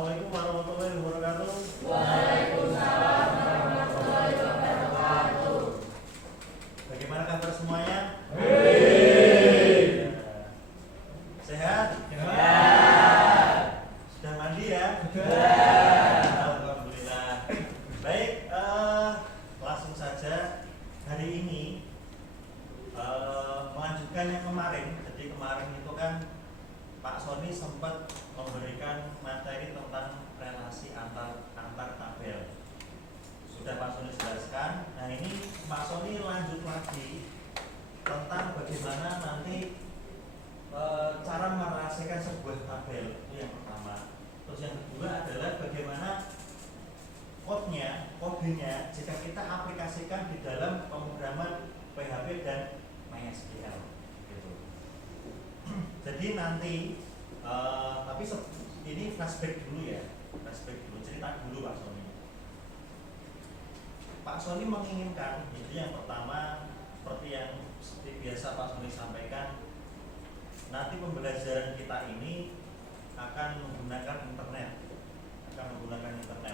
Assalamualaikum warahmatullahi wabarakatuh. Waalaikumsalam warahmatullahi wabarakatuh. Bagaimana kabar semuanya? Baik. Sehat? Sehat. Sudah mandi ya? Sudah. Alhamdulillah. Baik, langsung saja hari ini melanjutkan yang kemarin. Jadi kemarin itu kan Pak Sony sempat memberikan materi tentang relasi antar tabel. Sudah Pak Sony jelaskan. Nah ini Pak Sony lanjut lagi tentang bagaimana nanti cara merelasikan sebuah tabel. Itu yang pertama. Terus yang kedua adalah bagaimana kodenya jika kita aplikasikan di dalam pemrograman PHP dan MySQL gitu. Jadi nanti tapi ini flashback dulu ya, cerita dulu Pak Sony. Pak Sony menginginkan, jadi yang pertama seperti yang biasa Pak Sony sampaikan, nanti pembelajaran kita ini akan menggunakan internet.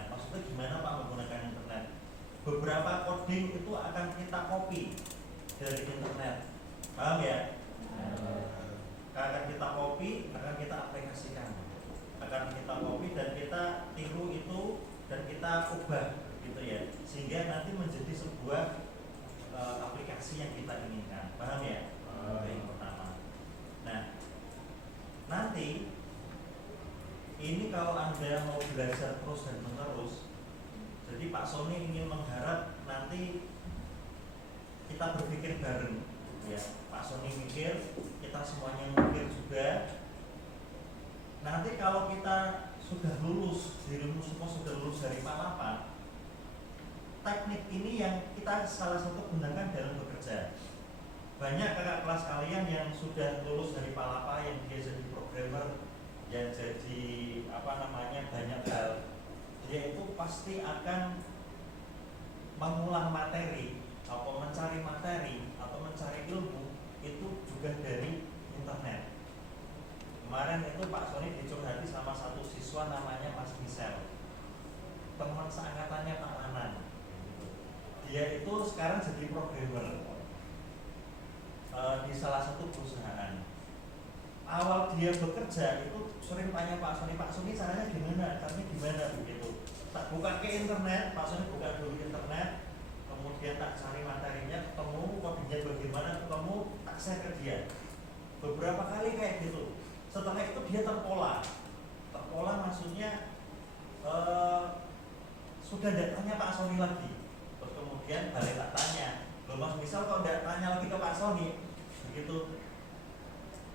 Maksudnya gimana Pak menggunakan internet? Beberapa coding itu akan kita copy dari internet, paham ya? Akan kita copy, akan kita aplikasikan, dan kita tiru itu dan kita ubah gitu ya, sehingga nanti menjadi sebuah aplikasi yang kita inginkan, paham ya? Yang pertama. Nah, nanti ini kalau Anda mau belajar terus dan menerus, jadi Pak Sony ingin mengharap nanti kita berpikir bareng ya. Pak Sony mikir, kita semuanya mikir juga. Nanti kalau kita sudah lulus dari Palapa, teknik ini yang kita salah satu gunakan dalam bekerja. Banyak kakak kelas kalian yang sudah lulus dari Palapa, yang dia jadi programmer, yang jadi banyak hal, dia itu pasti akan mengulang materi atau mencari ilmu itu juga dari internet. Kemarin itu Pak Sony dicurhati sama satu siswa namanya Mas Misel, teman seangkatannya Pak Lanan. Dia itu sekarang jadi programmer di salah satu perusahaan. Awal dia bekerja itu sering tanya Pak Sony caranya gimana begitu. Tak buka ke internet, Pak Sony buka dulu internet, kemudian tak cari materinya, ketemu kodenya bagaimana, ketemu, tak share ke dia. Beberapa kali kayak gitu. Setelah itu dia terpola maksudnya sudah tidak tanya Pak Sony lagi. Terus kemudian balik tak tanya, loh Mas misal kok tidak tanya lagi ke Pak Sony begitu.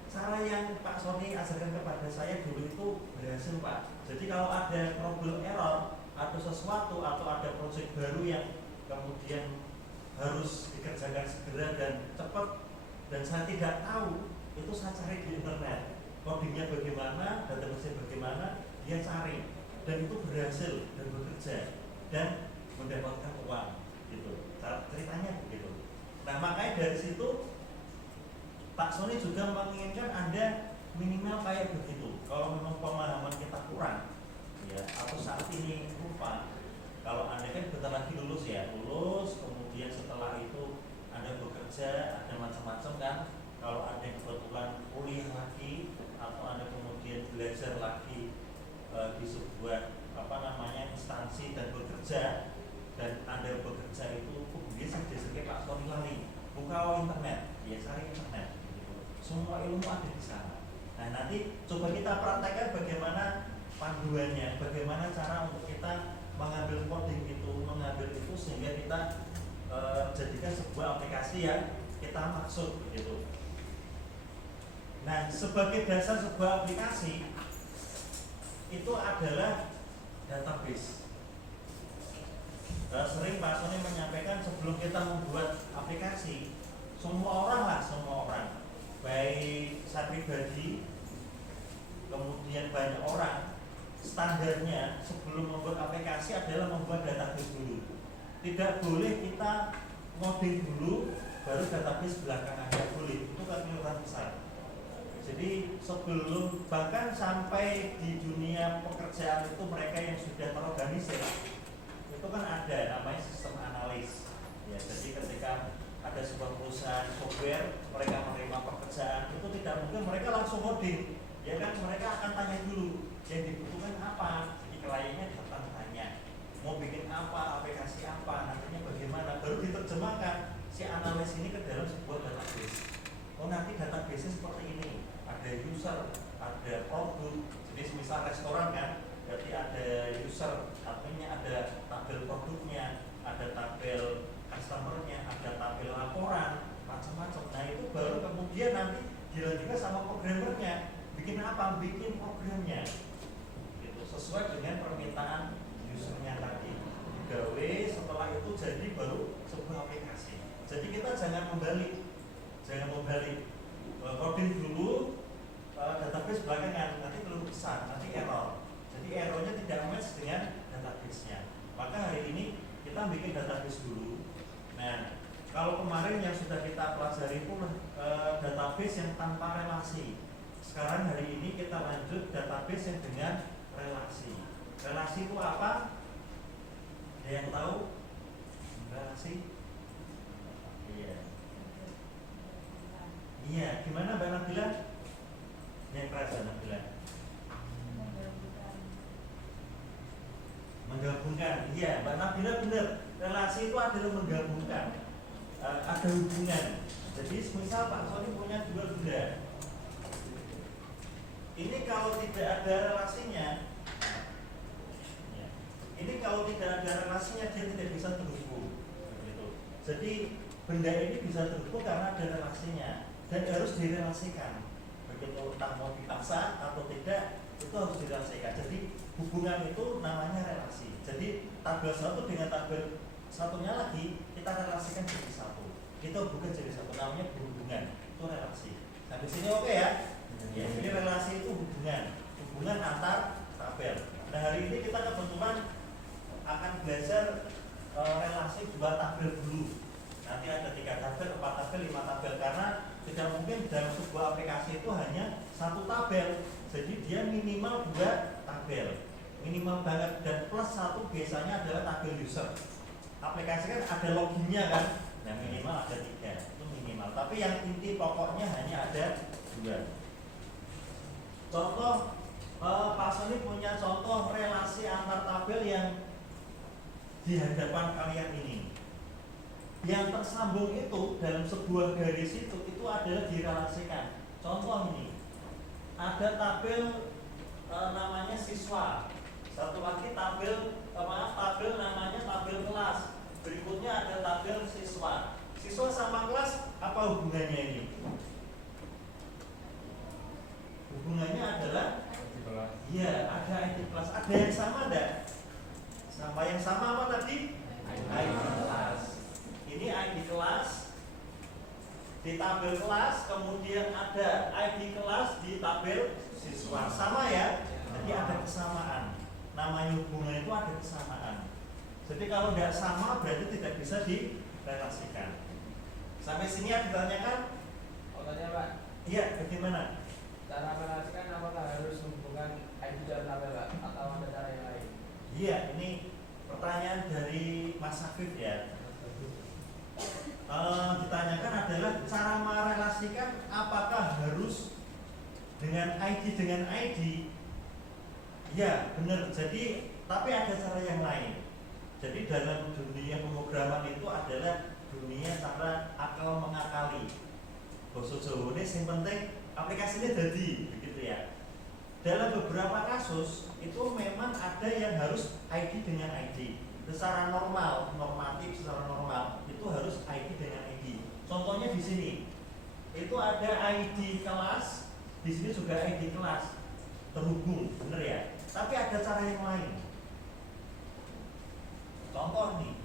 Cara yang Pak Sony ajarkan kepada saya dulu itu berhasil Pak. Jadi kalau ada problem error atau sesuatu atau ada proyek baru yang kemudian harus dikerjakan segera dan cepat dan saya tidak tahu, itu saya cari di internet. Codingnya bagaimana, database bagaimana, dia cari dan itu berhasil dan bekerja dan mendapatkan uang gitu. Ceritanya begitu. Nah makanya dari situ Pak Sony juga menginginkan Anda minimal kayak begitu. Kalau memang pemahaman kita kurang ya, atau saat ini lupa, kalau Anda kan bentar lagi lulus ya, kemudian setelah itu Anda bekerja, ada macam-macam kan. Kalau Anda kebetulan kuliah lagi atau Anda kemudian belajar lagi di sebuah instansi dan bekerja, dan Anda bekerja itu biasa dasarnya Pak Sony lali buka internet, ya cari internet gitu. Semua ilmu ada di sana. Nah nanti coba kita praktekkan bagaimana panduannya, bagaimana cara untuk kita mengambil coding itu sehingga kita jadikan sebuah aplikasi yang kita maksud gitu. Nah sebagai dasar sebuah aplikasi itu adalah database. Sering Pak Sony menyampaikan sebelum kita membuat aplikasi, semua orang, baik saya pribadi, kemudian banyak orang, standarnya sebelum membuat aplikasi adalah membuat database dulu. Tidak boleh kita ngoding dulu baru database belakangan, tidak boleh, itu kekeliruan besar. Jadi sebelum, bahkan sampai di dunia namanya pekerjaan itu mereka yang sudah terorganisir itu kan ada namanya sistem analis ya. Jadi ketika ada sebuah perusahaan software mereka menerima pekerjaan itu tidak mungkin mereka langsung coding ya kan, mereka akan tanya dulu yang dibutuhkan apa, jadi kliennya datang tanya mau bikin apa, aplikasi apa, nantinya bagaimana, baru diterjemahkan si analis ini ke dalam sebuah database. Oh nanti database seperti ini, ada user, ada produk, jadi misal restoran kan, berarti ada user, artinya ada tabel produknya, ada tabel customernya, ada tabel laporan, macam-macam. Nah itu baru kemudian nanti dilanjutkan sama programmernya, bikin apa, bikin programnya, gitu, sesuai dengan permintaan usernya tadi. Digawe, setelah itu jadi baru sebuah aplikasi. Jadi kita jangan membalik, coding dulu, database belakangan, nanti belum besar, nanti error. Jadi errornya tidak match dengan database-nya. Maka hari ini kita bikin database dulu. Nah, kalau kemarin yang sudah kita pelajari itu database yang tanpa relasi. Sekarang hari ini kita lanjut database yang dengan relasi. Relasi itu apa? Ada yang tahu? Relasi? Iya. Iya, gimana Mbak Nabila? Yang kerasa Nabila? Menggabungkan. Iya, Mbak Nabila benar. Relasi itu adalah menggabungkan. Ada hubungan. Jadi misal Pak Sony punya 2 benda. Ini kalau tidak ada relasinya, dia tidak bisa terhubung. Begitu. Jadi benda ini bisa terhubung karena ada relasinya dan harus direlasikan. Begitu entah mau dipaksa atau tidak, itu harus direlasikan. Jadi hubungan itu namanya relasi. Jadi tabel satu dengan tabel satunya lagi kita relasikan jadi satu. Itu bukan jadi satu, namanya berhubungan. Itu relasi. Sampai sini oke ya? Ya, jadi relasi itu hubungan antar tabel. Nah hari ini kita kebetulan akan belajar relasi 2 tabel dulu. Nanti ada 3 tabel, 4 tabel, 5 tabel karena tidak mungkin dalam sebuah aplikasi itu hanya 1 tabel. Jadi dia minimal 2 tabel, minimal banget, dan plus 1 biasanya adalah tabel user. Aplikasi kan ada loginnya kan, nah minimal ada 3 itu minimal. Tapi yang inti pokoknya hanya ada 2. Contoh, Pak Sony punya contoh relasi antar tabel yang di hadapan kalian ini. Yang tersambung itu dalam sebuah garis itu adalah direlasikan. Contoh ini, ada tabel namanya siswa. Satu lagi tabel namanya tabel kelas. Berikutnya ada tabel siswa. Siswa sama kelas apa hubungannya ini? Hubungannya adalah iya, ada ID kelas. Ada yang sama enggak? Sama, yang sama apa tadi? ID kelas. Ini ID kelas di tabel kelas, kemudian ada ID kelas di tabel siswa. Sama ya? Jadi ada kesamaan. Namanya hubungan itu ada kesamaan. Jadi kalau tidak sama berarti tidak bisa direlasikan. Sampai sini ada ditanyakan? Oh tanya Pak. Iya, bagaimana? Cara merelasikan apakah harus hubungan ID dan tabel Pak? Atau ada cara yang lain? Iya, ini pertanyaan dari Mas Afif ya. Ditanyakan adalah cara merelasikan apakah harus dengan ID. Ya benar, jadi tapi ada cara yang lain. Jadi dalam dunia pemrograman itu adalah dunia cara akal mengakali. Basa Jawa ini yang penting aplikasinya jadi begitu ya. Dalam beberapa kasus itu memang ada yang harus ID dengan ID. Secara normatif secara normal itu harus ID dengan ID. Contohnya di sini itu ada ID kelas, di sini juga ID kelas terhubung, bener ya. Tapi ada cara yang lain. Contoh nih.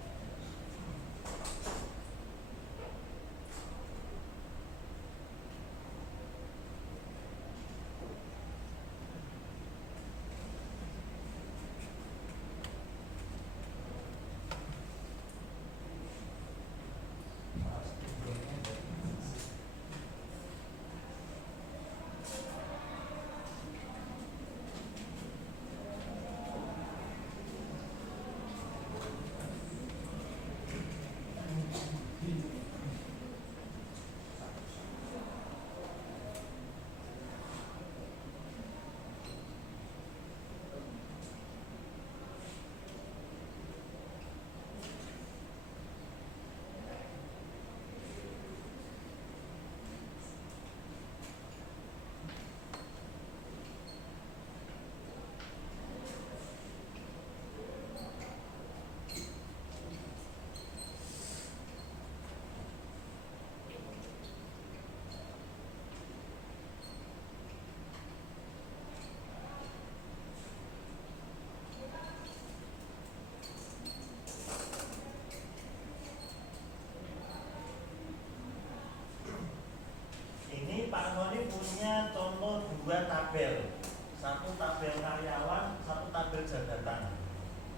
jabatan.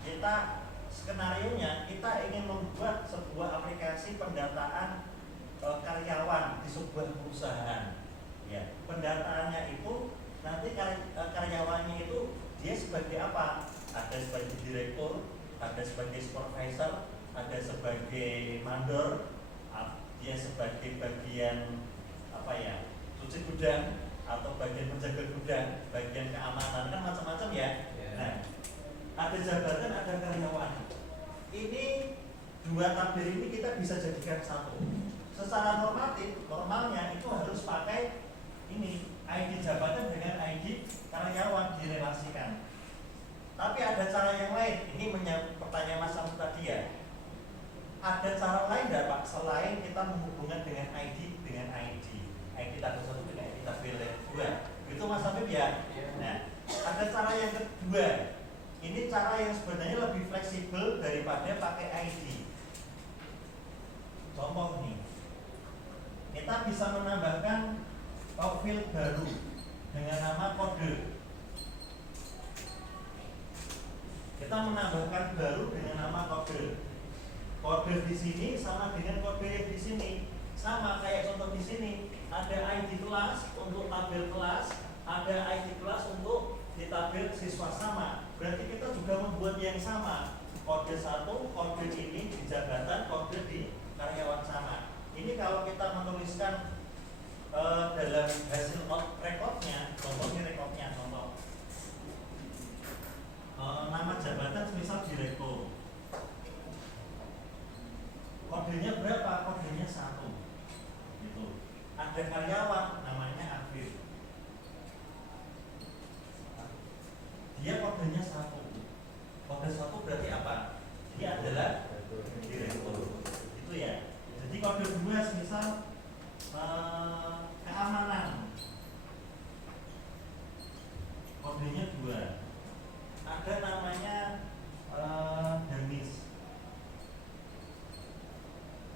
Kita skenario-nya kita ingin membuat sebuah aplikasi pendataan karyawan di sebuah perusahaan. Ya, pendataannya itu nanti karyawannya itu dia sebagai apa? Ada sebagai direktur, ada sebagai supervisor, ada sebagai mandor, dia sebagai bagian apa ya, cuci gudang atau bagian penjaga gudang, bagian keamanan, kan macam-macam ya. Nah, ada jabatan, ada karyawan. Ini dua tabel ini kita bisa jadikan satu. Secara normatif, normalnya itu harus pakai ini ID jabatan dengan ID karyawan direlasikan. Tapi ada cara yang lain. Ini pertanyaan Mas Samsu tadi ya. Ada cara lain tidak Pak selain kita menghubungkan dengan ID dengan ID? ID tabel 1 dengan ID tabel 2. Itu Mas Habib ya? Nah, ada cara yang kedua. Ini cara yang sebenarnya lebih fleksibel daripada pakai ID. Contoh nih, kita bisa menambahkan profil baru dengan nama kode. Kita menambahkan baru dengan nama kode. Kode di sini sama dengan kode di sini. Sama kayak contoh di sini. Ada ID kelas untuk tabel kelas, ada ID kelas untuk di tabel siswa sama. Berarti kita juga membuat yang sama. Kode 1, kode ini di jabatan, kode di karyawan sama. Ini kalau kita menuliskan dalam hasil rekodnya, contoh ini rekodnya, contoh nama jabatan misal direktur, kodenya berapa? Kodenya 1 gitu. Ada karyawan namanya Afif, dia kodenya 1. Kode 1 berarti apa? Dia adalah direktur, itu ya. Jadi kode 2 misal keamanan, kodenya 2. Ada namanya Danis,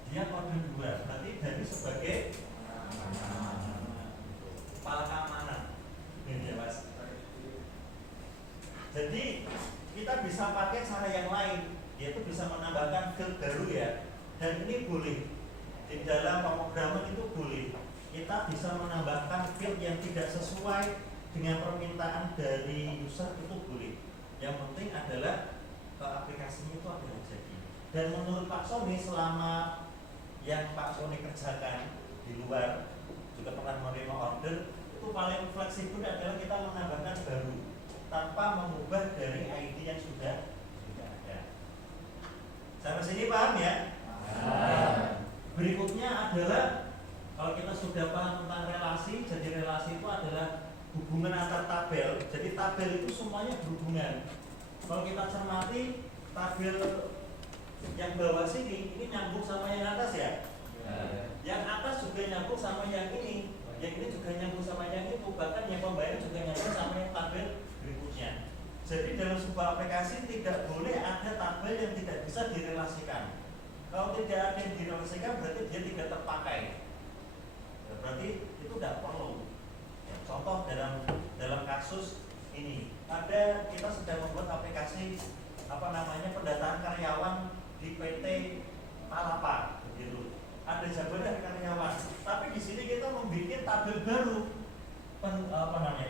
dia kode 2. Berarti Danis sebagai kepala keamanan. Ini ya Mas. Jadi kita bisa pakai cara yang lain, yaitu bisa menambahkan field baru ya. Dan ini boleh di dalam pemrograman itu boleh. Kita bisa menambahkan field yang tidak sesuai dengan permintaan dari user, itu boleh. Yang penting adalah aplikasinya itu adalah jadi. Dan menurut Pak Sony, selama yang Pak Sony kerjakan di luar juga pernah menerima order, itu paling fleksibel adalah kita menambahkan baru tanpa mengubah dari ID yang sudah ada. Sampai sini paham ya? Berikutnya adalah kalau kita sudah paham tentang relasi, jadi relasi itu adalah hubungan antar tabel. Jadi tabel itu semuanya berhubungan. Kalau kita cermati tabel yang bawah sini ini nyambung sama yang atas ya. Yang atas juga nyambung sama yang ini. Yang ini juga nyambung sama yang itu. Bahkan yang pembayaran juga nyambung sama yang tabel berikutnya. Jadi dalam sebuah aplikasi tidak boleh ada tabel yang tidak bisa direlasikan. Kalau tidak ada yang direlasikan berarti dia tidak terpakai. Ya, berarti itu tidak perlu. Ya, contoh dalam kasus ini, ada kita sedang membuat aplikasi pendataan karyawan di PT Palapa, begitu. Ada jabatan karyawan, tapi di sini kita membuat tabel baru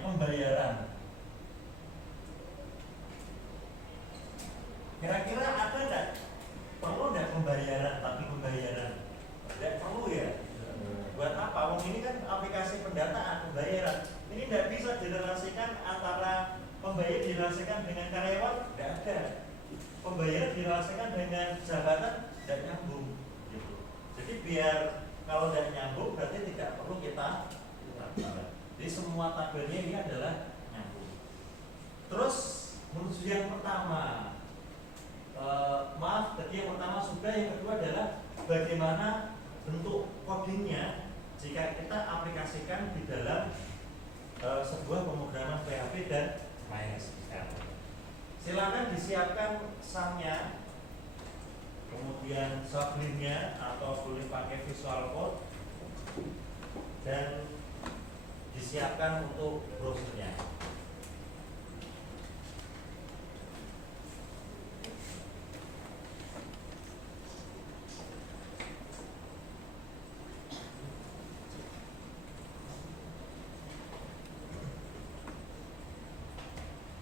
pembayaran. Kira-kira ada nggak? Perlu nggak pembayaran? Tapi pembayaran tidak perlu ya. Buat apa? Wong ini kan aplikasi pendataan pembayaran. Ini tidak bisa direlasikan antara pembayar direlasikan dengan karyawan, tidak ada. Pembayar direlasikan dengan jabatan, tidak nyambung. Gitu. Jadi biar kalau tidak nyambung berarti tidak perlu kita. Jadi semua tabelnya ini adalah nyambung. Terus menuju yang pertama. Maaf, tadi yang pertama sudah, yang kedua adalah bagaimana bentuk codingnya jika kita aplikasikan di dalam sebuah pemrograman PHP dan MySQL. Silakan disiapkan sumnya, kemudian sublimnya atau boleh pakai Visual Code, dan disiapkan untuk browsernya.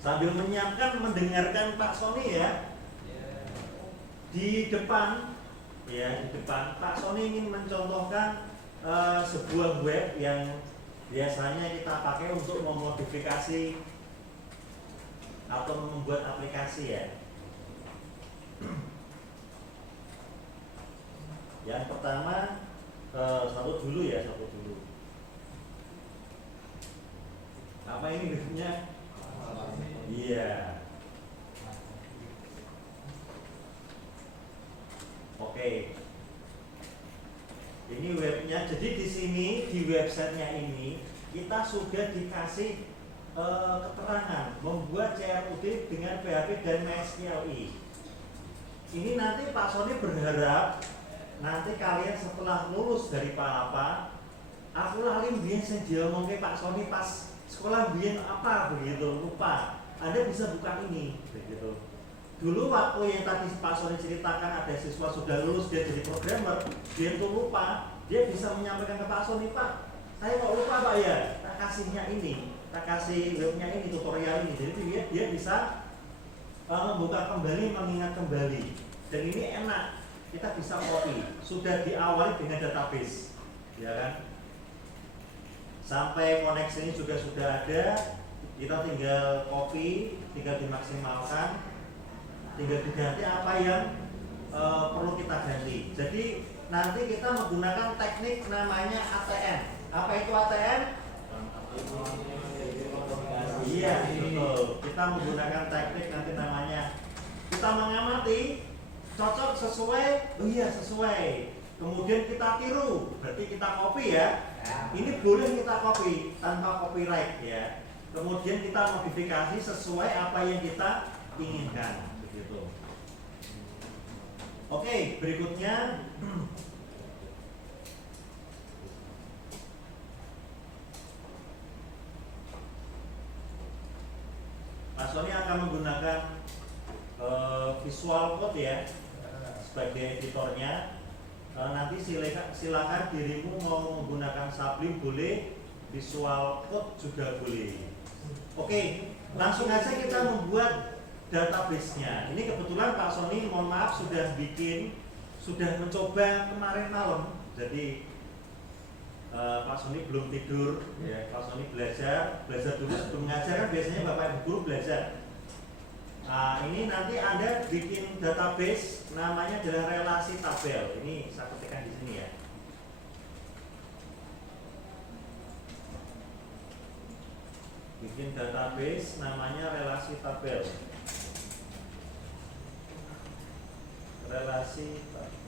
Sambil menyiapkan mendengarkan Pak Sony ya. Di depan ya, di depan Pak Sony ingin mencontohkan sebuah web yang biasanya kita pakai untuk memodifikasi atau membuat aplikasi ya. Yang pertama satu dulu. Apa ini webnya? Iya. Oke. Ini webnya. Jadi di sini di websitenya ini kita sudah dikasih keterangan membuat CRUD dengan PHP dan MySQL. Ini nanti Pak Sony berharap nanti kalian setelah lulus dari Palapa, aku lali mbiyen sing diomongke Pak Sony pas sekolah mbiyen apa begitu, lupa. Anda bisa buka ini begitu. Dulu waktu yang tadi Pak Sony ceritakan ada siswa sudah lulus dia jadi programmer, dia itu lupa, dia bisa menyampaikan ke Pak Sony, Pak, saya kok lupa Pak ya, tak kasihnya ini, tak kasih webnya ini, tutorial ini. Jadi dia bisa membuka kembali, mengingat kembali. Dan ini enak, kita bisa copy, sudah diawali dengan database, ya kan? Sampai koneksi ini juga sudah ada, kita tinggal copy, tinggal dimaksimalkan, tinggal diganti apa yang perlu kita ganti. Jadi nanti kita menggunakan teknik namanya ATM. Apa itu ATM? Iya, betul. Kita menggunakan teknik nanti namanya, kita mengamati cocok sesuai, oh iya sesuai. Kemudian kita tiru, berarti kita copy ya. Ini boleh kita copy tanpa copyright ya. Kemudian kita modifikasi sesuai apa yang kita inginkan, begitu. Oke, berikutnya Pak Sony akan menggunakan Visual Code ya sebagai editornya. Nanti silakan dirimu mau menggunakan Sublime boleh, Visual Code juga boleh. Oke, langsung aja kita membuat database-nya. Ini kebetulan Pak Sony, mohon maaf sudah mencoba kemarin malam. Jadi Pak Sony belum tidur, ya. Pak Sony belajar dulu sebelum mengajar, kan biasanya Bapak Ibu guru belajar. Nah, ini nanti Anda bikin database, namanya adalah relasi tabel. Ini saya ketikkan di sini ya. Bikin database, namanya relasi tabel. Relasi tabel.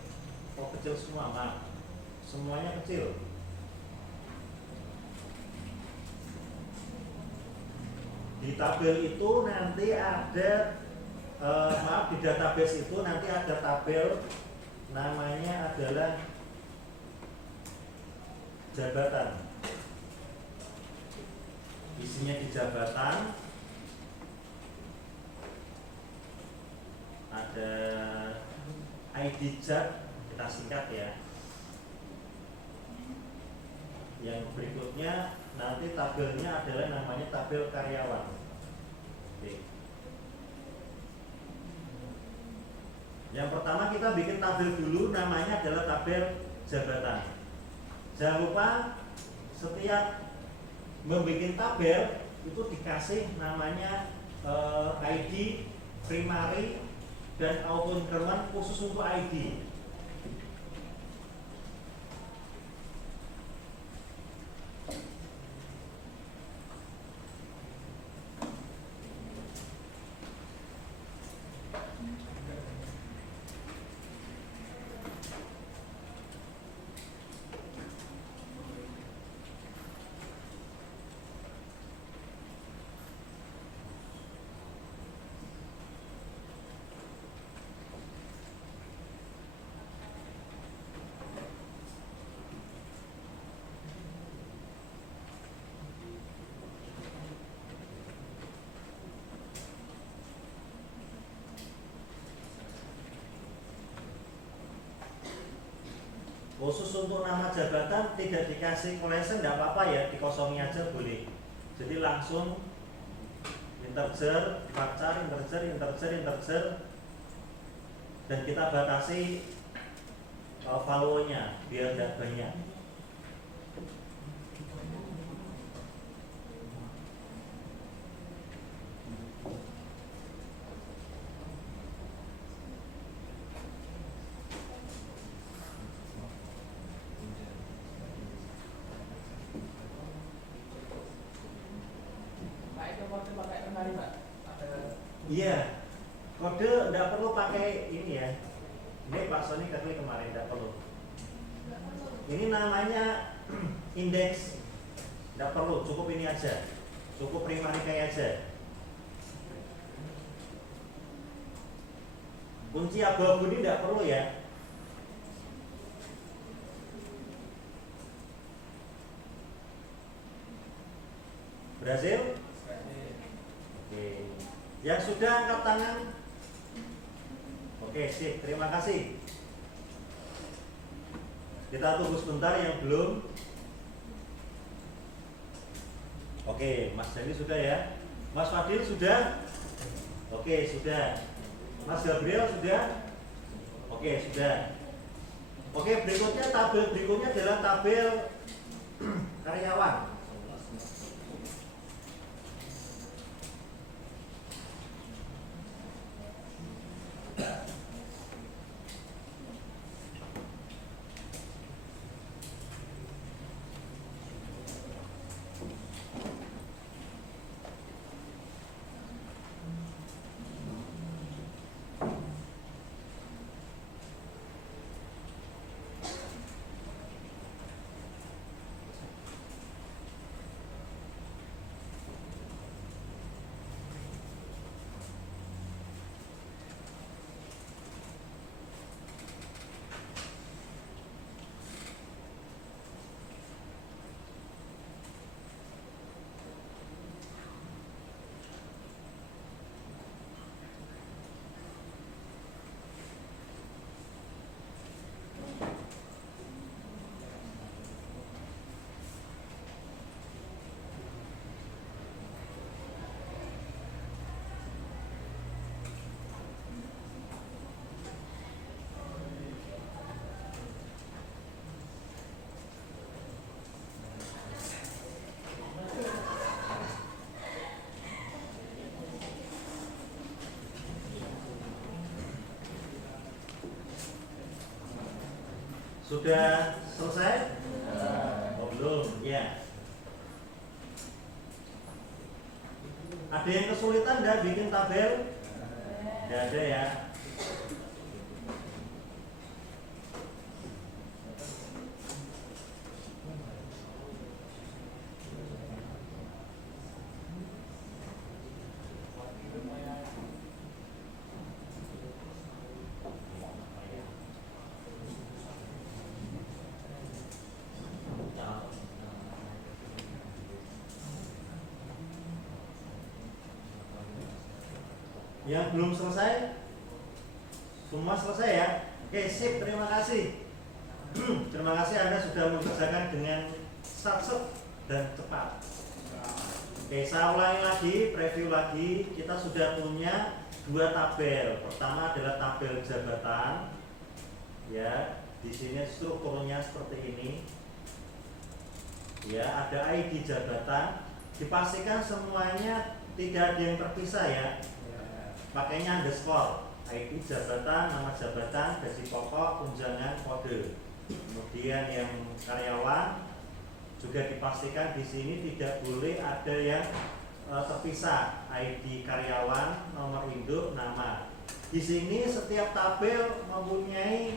Oh, kecil semua, maaf. Semuanya kecil. Di tabel itu nanti ada di database itu nanti ada tabel namanya adalah jabatan. Isinya di jabatan ada ID job, kita singkat ya. Yang berikutnya nanti tabelnya adalah namanya tabel karyawan. Oke. Yang pertama kita bikin tabel dulu, namanya adalah tabel jabatan. Jangan lupa setiap membuat tabel itu dikasih namanya ID, primary, dan auto increment khusus untuk ID. Khusus untuk nama jabatan tidak dikasih collection, tidak apa-apa ya, dikosongi aja boleh. Jadi langsung integer, varchar, integer, dan kita batasi valuenya biar tidak banyak. Pak itu kode pakai lemari Pak. Ada Iya, kode tidak perlu pakai ini ya. Ini Pak Sony kali kemarin tidak perlu. Ini namanya indeks, tidak perlu, cukup ini aja, cukup primary key aja. Kunci abu-abu ini tidak perlu ya. Berhasil? Oke. Yang sudah angkat tangan? Oke, sip. Terima kasih. Kita tunggu sebentar yang belum. Oke, Mas Dani sudah ya. Mas Fadil sudah? Oke, sudah. Mas Gabriel sudah? Oke, sudah. Oke, berikutnya tabel berikutnya adalah tabel karyawan. Sudah selesai? Oh, belum, ya. Ada yang kesulitan enggak bikin tabel? Tidak ada ya. Yang belum selesai? Semua selesai ya? Oke, sip, terima kasih. Terima kasih Anda sudah mengerjakan dengan sat-set dan cepat. Oke, saya ulangi lagi, preview lagi. Kita sudah punya dua tabel. Pertama adalah tabel jabatan. Ya, di sini strukturnya seperti ini. Ya, ada ID jabatan. Dipastikan semuanya tidak ada yang terpisah ya. Pakainya underscore, ID jabatan, nama jabatan, gaji pokok, tunjangan, kode. Kemudian yang karyawan juga dipastikan di sini tidak boleh ada yang terpisah, ID karyawan, nomor induk, nama. Di sini setiap tabel mempunyai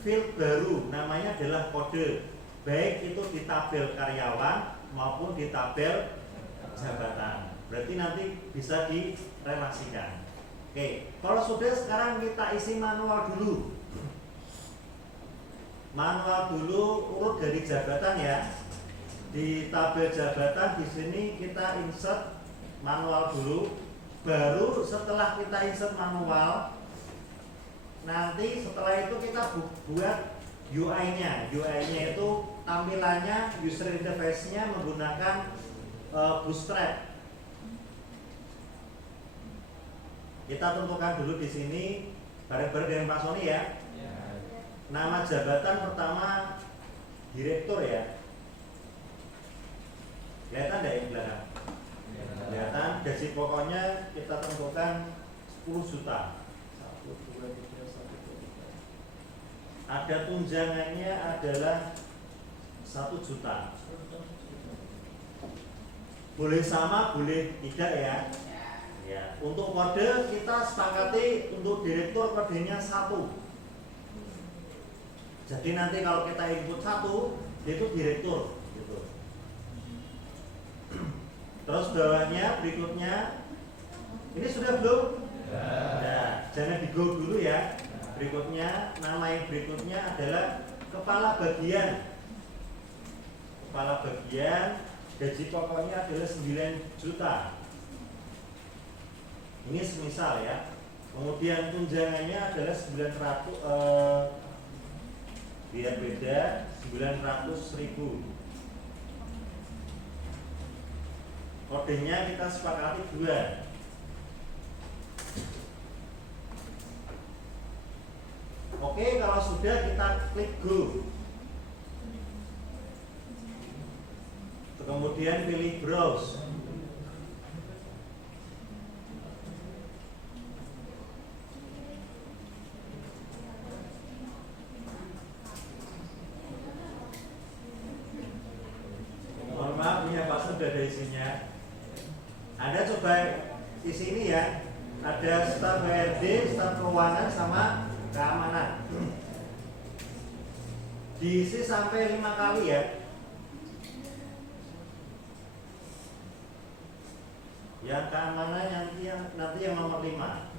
field baru, namanya adalah kode. Baik itu di tabel karyawan maupun di tabel jabatan. Berarti nanti bisa direlasikan. Oke, kalau sudah sekarang kita isi manual dulu. Manual dulu urut dari jabatan ya. Di tabel jabatan di sini kita insert manual dulu. Baru setelah kita insert manual, nanti setelah itu kita buat UI-nya. UI-nya itu tampilannya, user interface-nya menggunakan Bootstrap. Kita tentukan dulu di sini bareng-bareng dengan Pak Sony ya. Ya. Nama jabatan pertama direktur ya. Kelihatan enggak yang belakang? Kelihatan. Gaji pokoknya kita tentukan 10 juta. 1, 2, 3, 1, 2, 3. Ada tunjangannya adalah 1 juta. Boleh sama, boleh tidak ya. Ya, untuk kode kita sepakati untuk direktur kodenya 1. Jadi nanti kalau kita input 1, itu direktur gitu. Terus bawahnya berikutnya ini sudah belum? Ya, jangan di go dulu ya. Berikutnya nama yang berikutnya adalah kepala bagian. Kepala bagian gaji pokoknya adalah 9 juta. Ini semisal ya. Kemudian tunjangannya adalah 900 biar beda 900.000. Kodenya kita sepakati 2. Oke, kalau sudah kita klik go. Kemudian pilih browse. Mohon maaf, punya Pak sudah ada isinya. Anda coba isi ini ya. Ada staf HRD, staf keuangan sama keamanan. Diisi sampai 5 kali ya. Yang keamanan nanti yang nomor 5.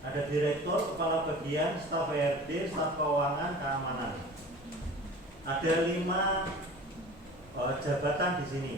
Ada direktur, kepala bagian, staf HRD, staf keuangan, keamanan. Ada 5 jabatan di sini.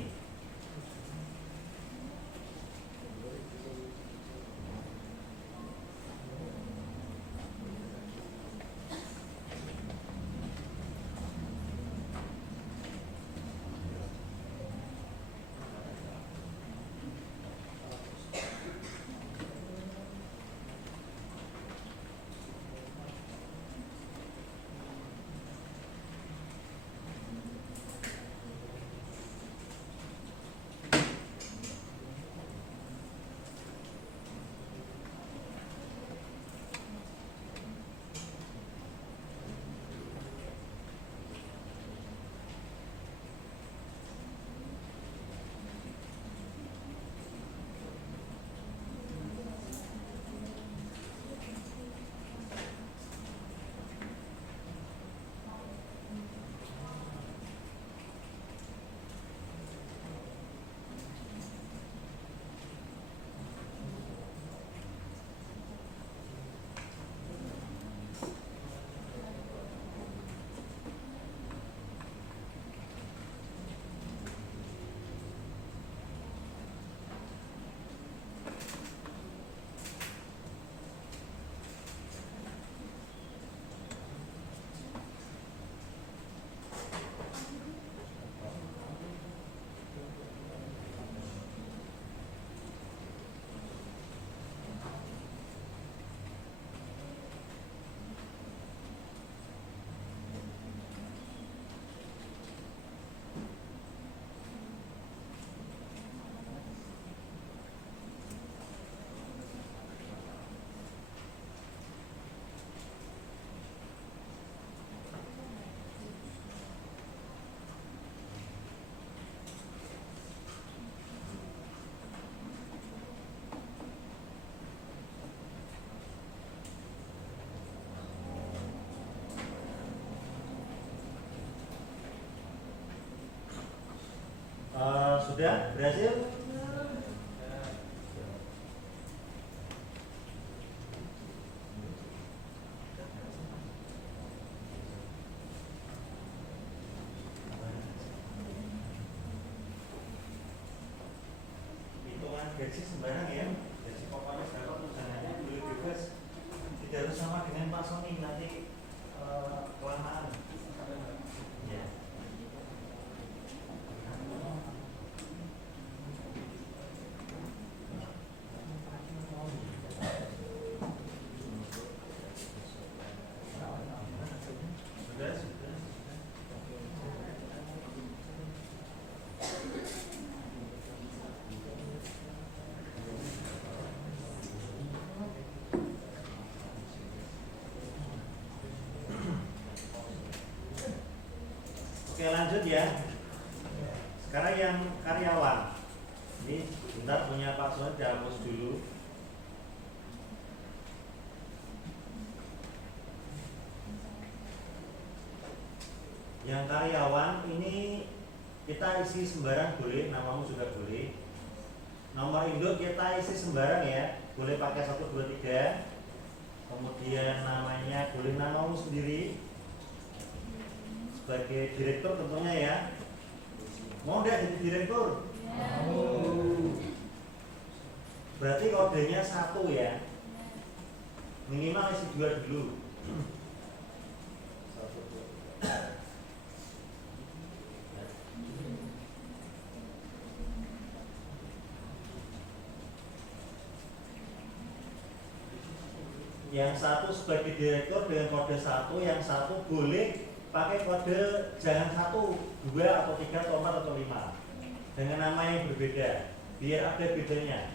Sudah berhasil? direksi sembarang ya. Jadi pokoknya berapa tunjangannya boleh bebas. Tidak harus sama dengan Pak Sony nanti kelamaan. Ya. Sudah. Oke, lanjut ya. Sekarang yang karyawan. Ini bentar punya Pak Sony dihapus dulu. Yang karyawan ini kita isi sembarang boleh, namamu juga boleh. Nomor induk kita isi sembarang ya, boleh pakai 1, 2, 3. Kemudian namanya boleh namamu sendiri sebagai direktur tentunya ya. Mau nggak jadi direktur? Berarti kodenya 1 ya. Minimal isi 2 dulu. Yang 1 sebagai direktur dengan kode 1, yang 1 boleh pakai kode jangan 1, 2 atau 3 atau 4 atau 5 dengan nama yang berbeda biar ada bedanya.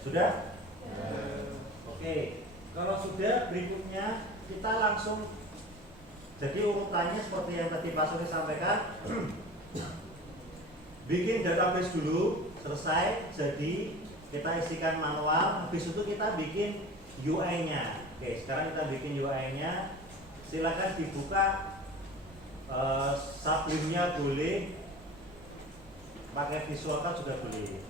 Sudah? Oke. Kalau sudah, berikutnya kita langsung, jadi urutannya seperti yang tadi Pak Sony sampaikan. Bikin database dulu, selesai. Jadi kita isikan manual. Habis itu kita bikin UI-nya. Oke, sekarang kita bikin UI-nya. Silakan dibuka. Sublimnya boleh, pakai Visual Code juga boleh.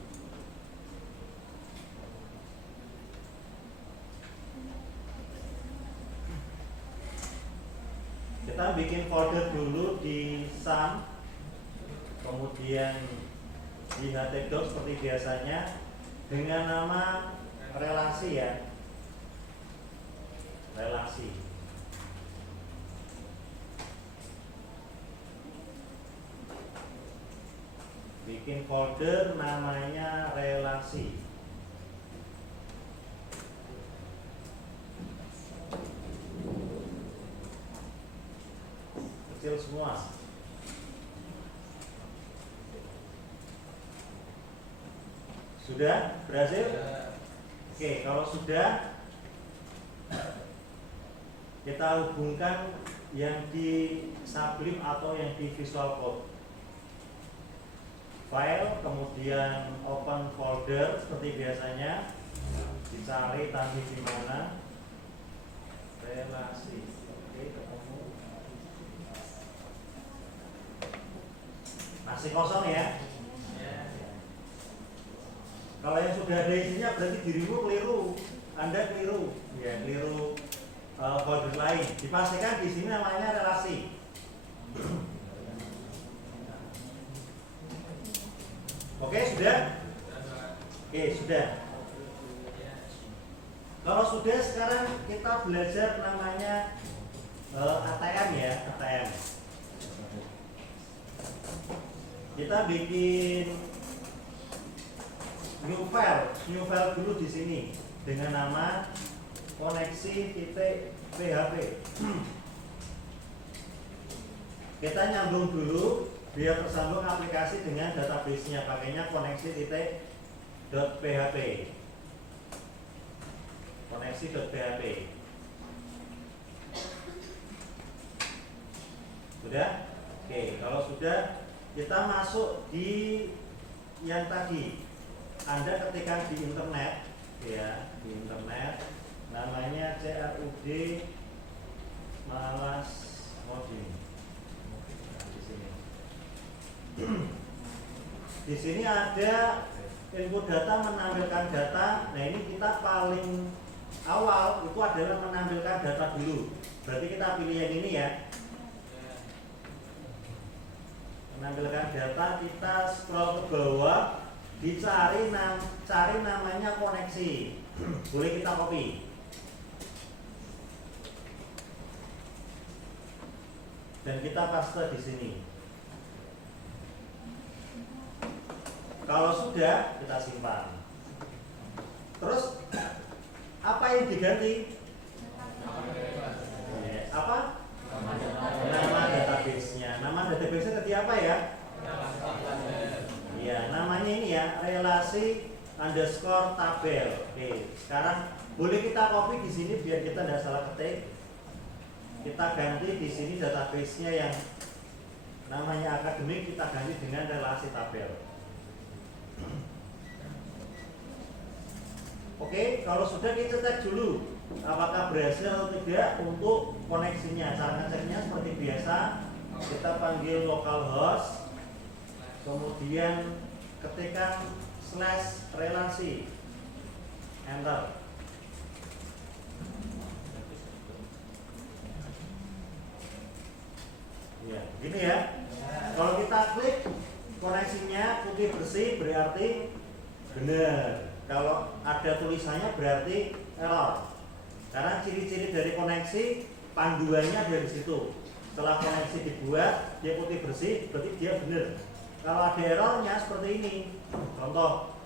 Kita bikin folder dulu di SAM, kemudian di HTDocs seperti biasanya dengan nama relasi ya, relasi. Bikin folder namanya relasi. Kecil semua. Sudah berhasil? Oke, kalau sudah kita hubungkan yang di Sublim atau yang di Visual Code. File, kemudian open folder seperti biasanya. Dicari tadi di mana? Relasi. Oke, ketemu. Masih kosong ya? Kalau yang sudah ada isinya berarti dirimu keliru, Anda keliru, ya keliru folder lain. Dipastikan di sini namanya relasi. Oke, sudah? Oke, sudah. Kalau sudah, sekarang kita belajar namanya ATM ya, ATM. Kita bikin new file dulu di sini dengan nama koneksi.php. Kita nyambung dulu biar tersambung aplikasi dengan database-nya, pakainya koneksi.php. Koneksi.php. Sudah? Oke, kalau sudah kita masuk di yang tadi Anda ketika di internet, ya, di internet namanya CRUD Malas Modding. Nah, di sini. Di sini ada input data, menampilkan data. Nah, ini kita paling awal itu adalah menampilkan data dulu. Berarti kita pilih yang ini ya. Menampilkan data, kita scroll ke bawah, dicari cari namanya koneksi. Boleh kita copy. Dan kita paste di sini. Kalau sudah, kita simpan. Terus apa yang diganti? Apa? Nama database-nya. Nama database-nya tadi apa ya? Ya, namanya ini ya, relasi underscore tabel. Oke, sekarang boleh kita copy di sini biar kita tidak salah ketik. Kita ganti di sini database-nya yang namanya akademik, kita ganti dengan relasi tabel. Oke, kalau sudah kita cek dulu apakah berhasil atau tidak untuk koneksinya. Cara ngeceknya seperti biasa, kita panggil localhost, kemudian ketikkan /relasi, enter. Ya, gini ya. Kalau kita klik koneksinya putih bersih berarti benar. Kalau ada tulisannya berarti error. Karena ciri-ciri dari koneksi panduannya dari situ. Setelah koneksi dibuat, dia putih bersih, berarti dia benar. Kalau ada errornya seperti ini. Contoh.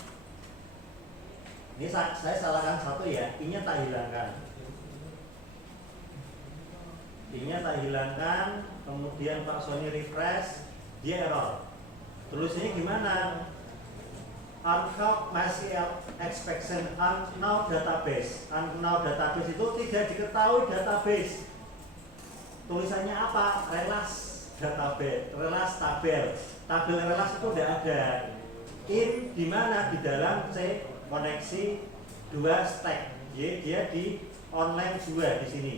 Ini saya salahkan satu ya, I-nya tak hilangkan. I-nya tak hilangkan, kemudian Pak Sony refresh, dia error. Tulisnya gimana? Uncount MySQL expression unknown database. Unknown database itu tidak diketahui database. Tulisannya apa? Relas database, relas tabel. Tabel relas itu tidak ada. In di mana? Di dalam C koneksi 2 stack. Y dia di online 2 di sini.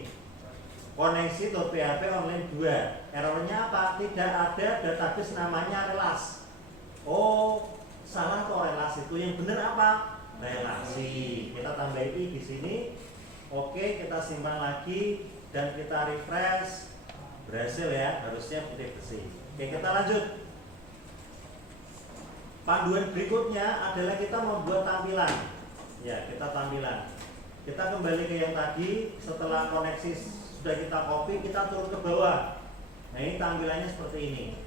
Koneksi.php online 2. Errornya apa? Tidak ada database namanya relas. Oh, salah kok relasi itu. Yang benar apa? Relasi. Kita tambah i di sini. Oke, kita simpan lagi dan kita refresh. Berhasil ya, harusnya putih bersih. Oke, kita lanjut. Panduan berikutnya adalah kita membuat tampilan. Ya, kita tampilan. Kita kembali ke yang tadi. Setelah koneksi sudah kita copy, kita turun ke bawah. Nah, ini tampilannya seperti ini.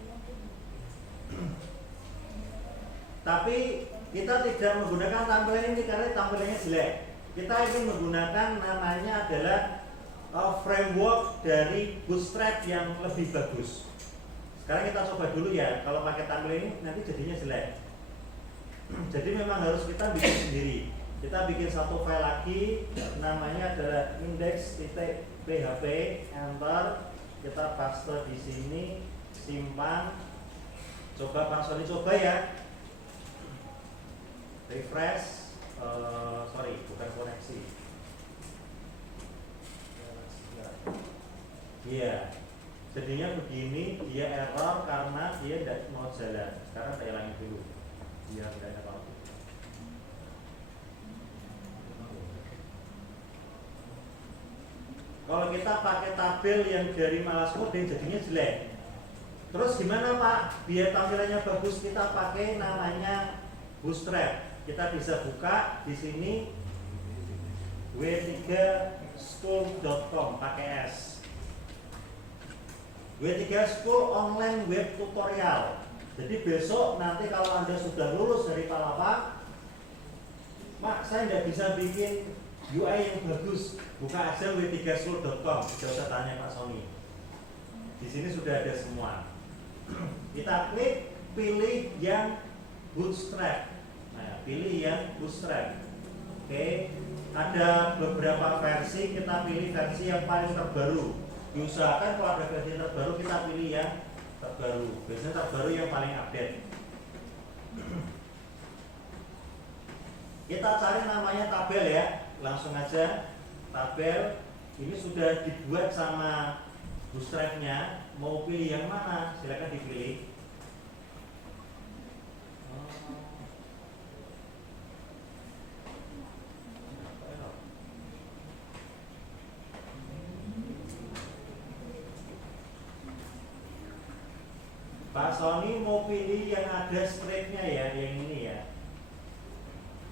Tapi kita tidak menggunakan tampilan ini karena tampilannya jelek. Kita ingin menggunakan namanya adalah framework dari Bootstrap yang lebih bagus. Sekarang kita coba dulu ya. Kalau pakai tampilan ini nanti jadinya jelek. Jadi memang harus kita bikin sendiri. Kita bikin satu file lagi, namanya adalah index.php, enter. Kita paste di sini, simpan. Coba Pak Sony coba ya. Refresh, sorry, bukan koneksi. Iya, jadinya begini, dia error karena dia tidak mau jalan. Sekarang saya ulangi dulu, biar tidak ada apa-apa. Kalau kita pakai tabel yang dari Malas Modding jadinya jelek. Terus gimana Pak? Biar tampilannya bagus, kita pakai namanya Bootstrap. Kita bisa buka di sini w3school.com pakai S. W3 School online web tutorial. Jadi besok nanti kalau Anda sudah lulus dari Palapa, Mak, saya tidak bisa bikin UI yang bagus. Buka aja w3school.com. Tidak usah tanya Pak Sony. Di sini sudah ada semua. Kita klik, pilih yang Bootstrap. Nah, pilih yang Bootstrap. Oke, ada beberapa versi, kita pilih versi yang paling terbaru. Diusahakan kalau ada versi terbaru kita pilih yang terbaru. Biasanya terbaru yang paling update. Kita cari namanya tabel ya, langsung aja tabel. Ini sudah dibuat sama bootstrap-nya. Mau pilih yang mana? Silakan dipilih. Pak Sony mau pilih yang ada stripnya ya, yang ini ya.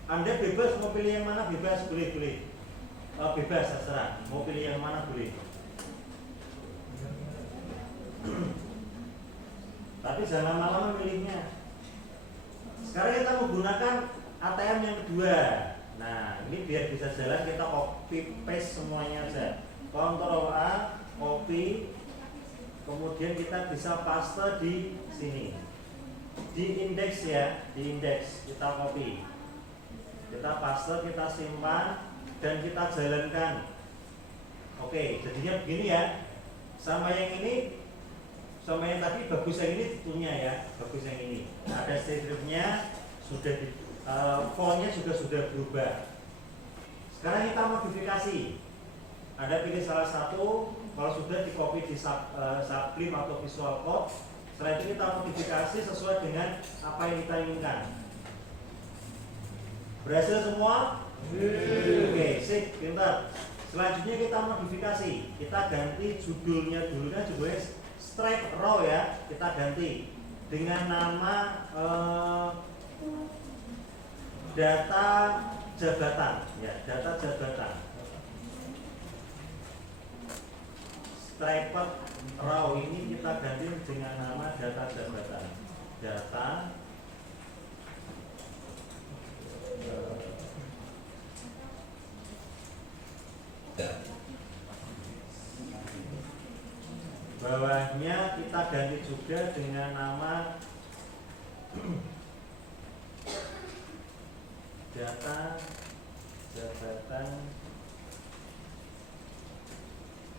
Anda bebas mau pilih yang mana, bebas, boleh. Bebas, terserah. Mau pilih yang mana boleh. Tapi jangan lama-lama memilihnya. Sekarang kita menggunakan ATM yang kedua. Nah, ini biar bisa jalan kita copy paste semuanya aja. Ctrl A, copy. Kemudian kita bisa paste di sini. Di indeks ya, di indeks kita copy. Kita paste, kita simpan dan kita jalankan. Oke, jadinya begini ya. Sama yang ini, sama yang tadi bagus yang ini tentunya ya, bagus yang ini. Ada stripnya, sudah di, fontnya juga sudah berubah. Sekarang kita modifikasi. Anda pilih salah satu. Kalau sudah di copy di Sublime atau Visual Code, setelah itu kita modifikasi sesuai dengan apa yang kita inginkan. Berhasil semua? Oke, sip, pintar. Selanjutnya kita modifikasi. Kita ganti judulnya dulu, kan judulnya Stripe Row ya. Kita ganti dengan nama data jabatan, ya, data jabatan. Stripe Row ini kita ganti dengan nama data jabatan. Data bawahnya kita ganti juga dengan nama data jabatan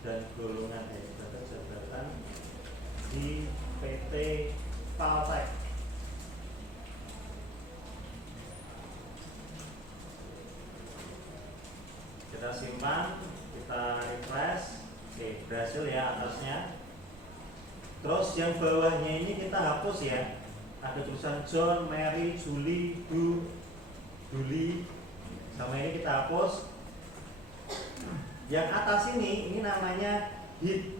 dan golongan data jabatan di PT Paltek. Kita simpan, kita refresh. Oke, berhasil ya atasnya. Terus yang bawahnya ini kita hapus ya. Ada tulisan John, Mary, Julie, Duli. Sama ini kita hapus. Yang atas ini namanya head.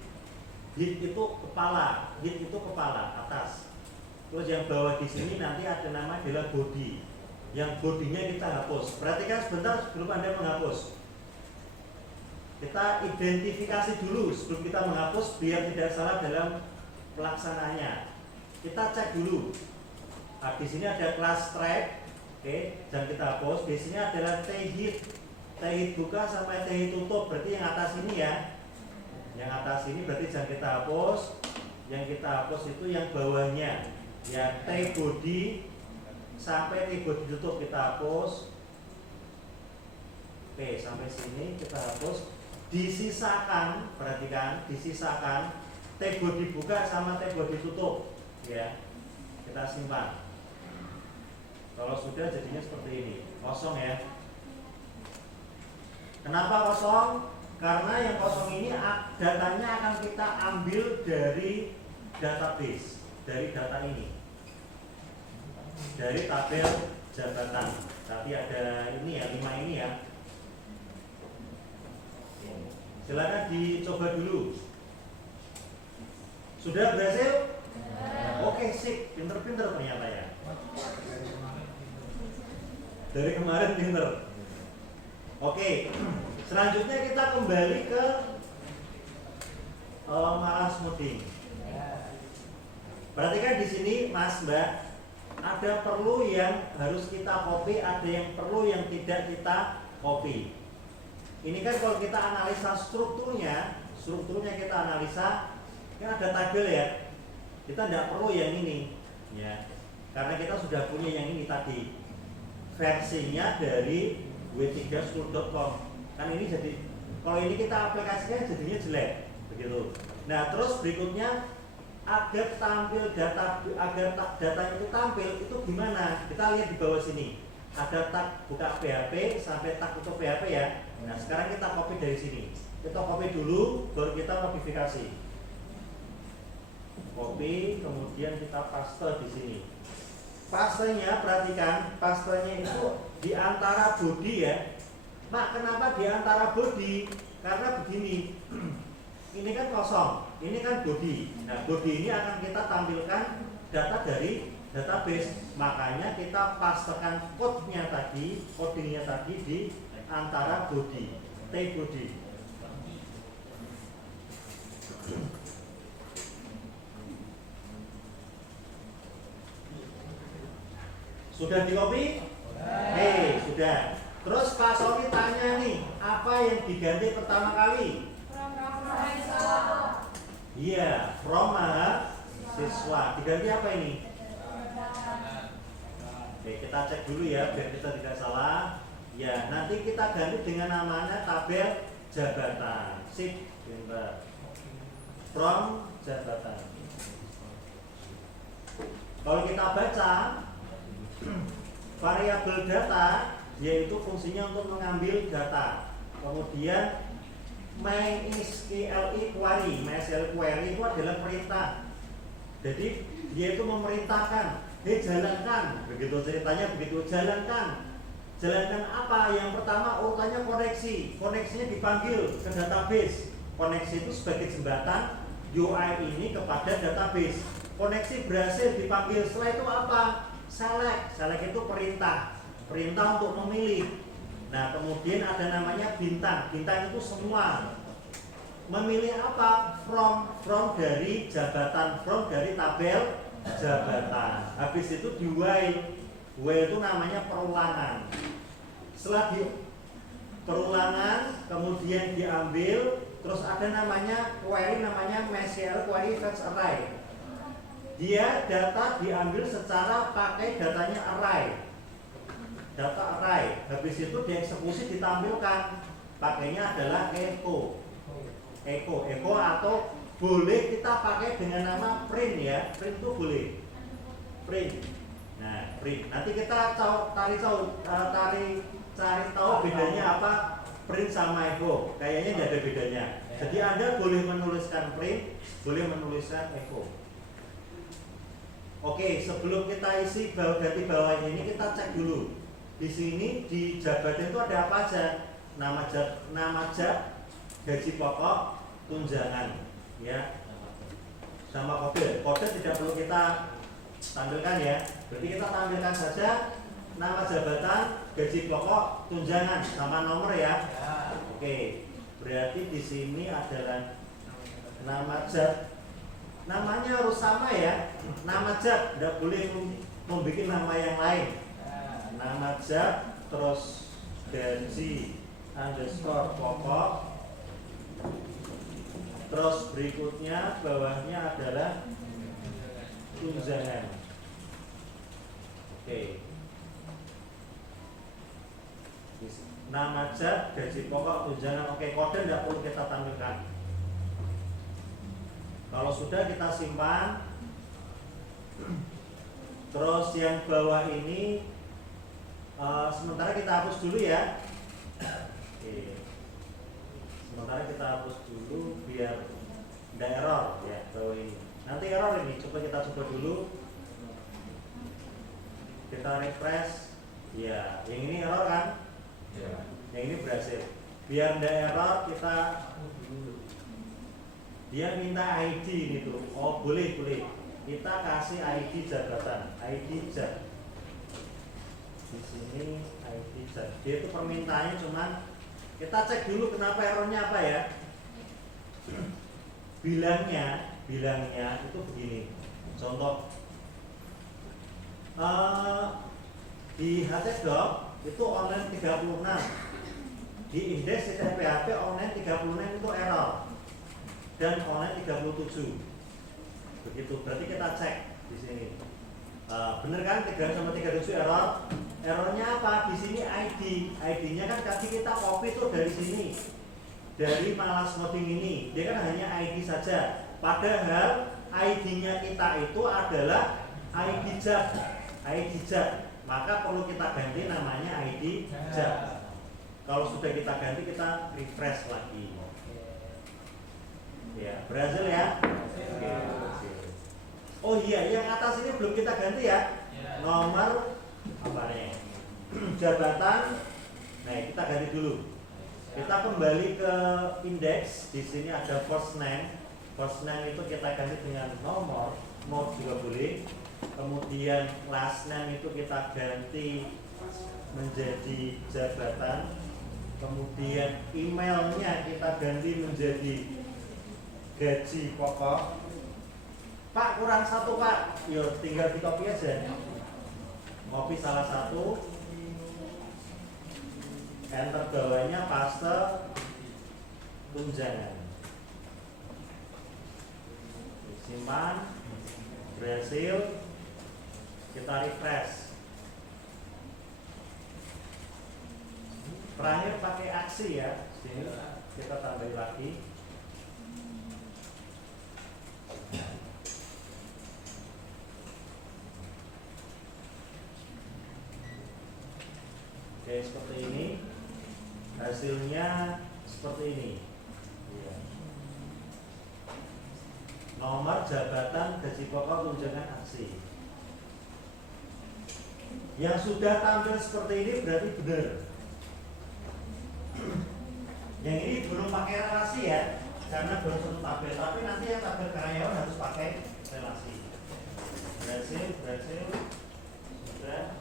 Head itu kepala, atas. Terus yang bawah di sini nanti ada nama adalah body. Yang bodinya kita hapus. Perhatikan sebentar sebelum Anda menghapus. Kita identifikasi dulu sebelum kita menghapus biar tidak salah dalam pelaksanaannya. Kita cek dulu. Nah, di sini ada kelas stripe, oke, jangan kita hapus. Di sini adalah T-hit buka sampai T-hit tutup, berarti yang atas ini ya. Yang atas ini berarti jangan kita hapus. Yang kita hapus itu yang bawahnya, ya T-body sampai T-body tutup kita hapus. Oke, sampai sini kita hapus. Disisakan, perhatikan, disisakan T-body buka sama T-body tutup, ya. Kita simpan. Kalau sudah jadinya seperti ini, kosong ya. Kenapa kosong? Karena yang kosong ini datanya akan kita ambil dari database, dari data ini, dari tabel jabatan. Tapi ada ini ya, 5 ini ya. Silakan dicoba dulu. Sudah berhasil? Oke, sip, pinter-pinter ternyata ya. Dari kemarin pinter. Oke, selanjutnya kita kembali ke malas muting. Perhatikan di sini, Mas, Mbak, ada perlu yang harus kita copy, ada yang perlu yang tidak kita copy. Ini kan kalau kita analisa strukturnya kita analisa, kan ada tabel ya. Kita tidak perlu yang ini, ya, karena kita sudah punya yang ini tadi. Versinya dari w3school.com. Kan ini jadi, kalau ini kita aplikasikan jadinya jelek, begitu. Nah, terus berikutnya agar tampil data, agar data itu tampil itu gimana? Kita lihat di bawah sini. ada tag buka PHP sampai tag tutup PHP ya. Nah sekarang kita copy dari sini. Kita copy dulu, baru kita modifikasi. Copy, kemudian kita paste di sini. Pastenya, perhatikan, pastenya itu di antara body ya. Nah, kenapa di antara body? Karena begini, ini kan kosong, ini kan body. Nah, body ini akan kita tampilkan data dari database. Makanya kita pastekan code-nya tadi, codingnya tadi di antara body, T-body. Sudah di copy? Sudah. Terus Pak Sony tanya nih, apa yang diganti pertama kali? Iya, from mahasiswa. Diganti apa ini? Oke, kita cek dulu ya, biar kita tidak salah. Ya, nanti kita ganti dengan namanya tabel jabatan. Sip, pintar. From jabatan. Kalau kita baca variabel data, yaitu fungsinya untuk mengambil data. Kemudian MySQL query, MySQL query itu adalah perintah. Jadi dia itu memerintahkan, jalankan, begitu ceritanya begitu, jalankan. Jalankan apa? Yang pertama urutannya koneksi. Koneksinya dipanggil ke database. Koneksi itu sebagai jembatan UI ini kepada database. Koneksi berhasil dipanggil. Setelah itu apa? Select. Select itu perintah. Perintah untuk memilih. Nah, kemudian ada namanya bintang. Bintang itu semua. Memilih apa? From dari jabatan, from dari tabel jabatan. Habis itu di while. While itu namanya perulangan. Setelah di perulangan, kemudian diambil, terus ada namanya query, namanya MySQL query fetch array. Dia data diambil secara pakai datanya array, data array. Habis itu dieksekusi ditampilkan, pakainya adalah echo atau boleh kita pakai dengan nama print ya. Print itu boleh, print. Nah, print. Nanti kita cari tahu bedanya apa print sama echo. Kayaknya tidak ada bedanya. Jadi Anda boleh menuliskan print, boleh menuliskan echo. Oke, sebelum kita isi ganti bawahnya ini kita cek dulu. Di sini di jabatan itu ada apa aja? Nama job, gaji pokok, tunjangan, ya. Sama kode. Kode tidak perlu kita tampilkan ya. Berarti kita tampilkan saja nama jabatan, gaji pokok, tunjangan sama nomor ya. Oke. Berarti di sini adalah nama job. Namanya harus sama ya. Nama job, tidak boleh membuat nama yang lain. Nama job, terus gaji underscore pokok, terus berikutnya bawahnya adalah tunjangan. Oke. Nama job, gaji pokok, tunjangan. Oke, kode tidak perlu kita tampilkan. Kalau sudah kita simpan. Terus yang bawah ini sementara kita hapus dulu ya. Oke. Sementara kita hapus dulu biar tidak error ya bawah ini. Nanti error ini, coba kita coba dulu. Kita refresh. Ya, yang ini error kan? Ya. Yang ini berhasil. Biar tidak error kita dia minta ID ini tuh. Oh, boleh. Kita kasih ID jabatan, ID job. Di sini ID job. Dia itu permintaannya cuman kita cek dulu kenapa errornya apa ya. Bilangnya itu begini. Contoh di HTDoc itu online 36. Di index.php online 36 itu error. Dan online 37. Begitu, berarti kita cek di sini. Bener kan 3 sama 37 error? Errornya apa? Di sini ID. ID-nya kan tadi kita copy tuh dari sini. Dari malas coding ini. Dia kan hanya ID saja. Padahal ID-nya kita itu adalah ID job. ID job. maka perlu kita ganti namanya ID jab. Kalau sudah kita ganti, kita refresh lagi. Ya, berhasil ya? Oke, berhasil. Oh iya, yang atas ini belum kita ganti ya. Nomor apa nih? Jabatan. Nah, kita ganti dulu. Kita kembali ke indeks. Di sini ada first name. First name itu kita ganti dengan nomor, mau juga boleh. Kemudian last name itu kita ganti menjadi jabatan. Kemudian emailnya kita ganti menjadi gaji pokok. Pak, kurang satu Pak. Yo, tinggal di copy aja. Copy salah satu. Enter bawahnya, paste tunjangan. Simpan. Berhasil. Kita refresh. Terakhir pakai aksi ya. Sini kita tambahin lagi. Oke, seperti ini. Hasilnya seperti ini. Nomor, jabatan, gaji pokok, tunjangan, aksi. Yang sudah tampil seperti ini berarti benar. Yang ini belum pakai relasi ya, karena belum tentu tabel. Tapi nanti yang tabel karyawan harus pakai relasi. Berhasil. Sudah.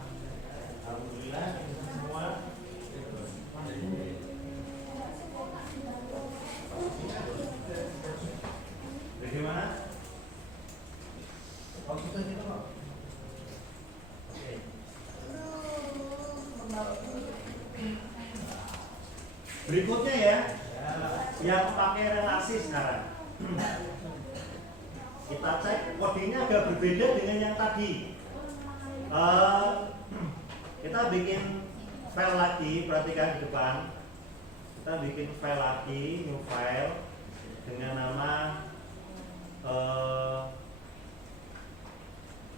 Alhamdulillah semua. Dari mana? Oh, kita gitu kok. Oke. Berikutnya ya, yang pakai relasi sekarang. Kita cek kodenya agak berbeda dengan yang tadi. Kita bikin file lagi, perhatikan di depan. Kita bikin file lagi, new file dengan nama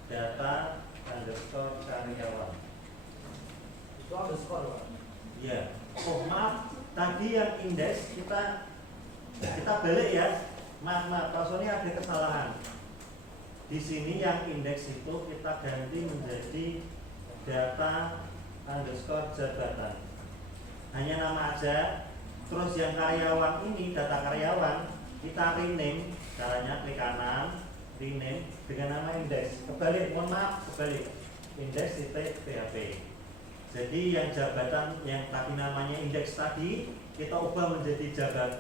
data underscore karyawan. Itu underscore Pak? Iya. Oh maaf, tadi yang indeks kita balik ya. Maaf, Pak Sony ada kesalahan. Di sini yang indeks itu kita ganti menjadi data underscore jabatan. Hanya nama aja. Terus yang karyawan ini, data karyawan, kita rename. Caranya klik kanan, rename dengan nama indeks. Kebalik, mohon maaf, kebalik. Indeks.php. Jadi yang jabatan yang tadi namanya indeks tadi kita ubah menjadi